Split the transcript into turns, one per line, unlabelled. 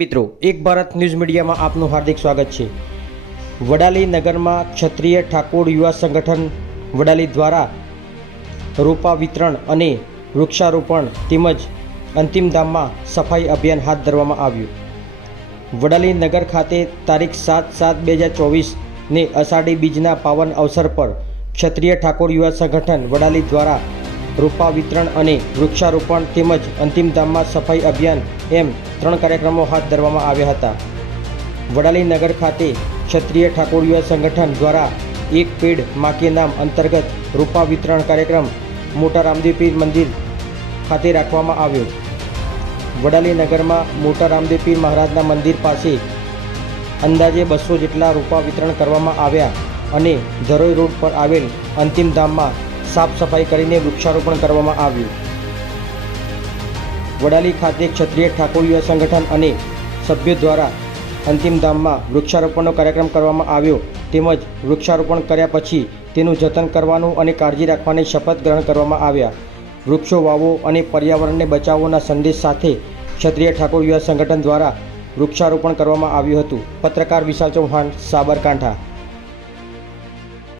મિત્રો, એક ભારત ન્યૂઝ મીડિયામાં આપનું હાર્દિક સ્વાગત છે. વડાલી નગરમાં ક્ષત્રિય ઠાકોર યુવા સંગઠન વડાલી દ્વારા રોપા વિતરણ અને વૃક્ષારોપણ તેમજ અંતિમ ધામમાં સફાઈ અભિયાન હાથ ધરવામાં આવ્યું. વડાલી નગર ખાતે તારીખ સાત સાત બે હજાર ચોવીસને અષાઢી બીજના પાવન અવસર પર ક્ષત્રિય ઠાકોર યુવા સંગઠન વડાલી દ્વારા રોપા વિતરણ અને વૃક્ષારોપણ તેમજ અંતિમ ધામમાં સફાઈ અભિયાન એમ ત્રણ કાર્યક્રમો હાથ ધરવામાં આવ્યા હતા. વડાલી નગર ખાતે ક્ષત્રિય ઠાકોર યુવા સંગઠન દ્વારા એક પેડ માકે નામ અંતર્ગત રોપા વિતરણ કાર્યક્રમ મોટા રામદેવ પીર મંદિર ખાતે રાખવામાં આવ્યો. વડાલી નગરમાં મોટા રામદેવ પીર મહારાજના મંદિર પાસે અંદાજે બસો જેટલા રોપા વિતરણ કરવામાં આવ્યા અને ધરોઈ રોડ પર આવેલ અંતિમ ધામમાં સાફ સફાઈ કરીને વૃક્ષારોપણ કરવામાં આવ્યું. વડાલી ખાતે ક્ષત્રિય ઠાકોર યુવા સંગઠન અને સભ્યો દ્વારા અંતિમ ધામમાં વૃક્ષારોપણનો કાર્યક્રમ કરવામાં આવ્યો. તેમજ વૃક્ષારોપણ કર્યા પછી તેનું જતન કરવાનું અને કાળજી રાખવાની શપથ ગ્રહણ કરવામાં આવ્યા. વૃક્ષો વાવો અને પર્યાવરણને બચાવોના સંદેશ સાથે ક્ષત્રિય ઠાકોર યુવા સંગઠન દ્વારા વૃક્ષારોપણ કરવામાં આવ્યું હતું. પત્રકાર વિશાલ ચૌહાણ, સાબરકાંઠા.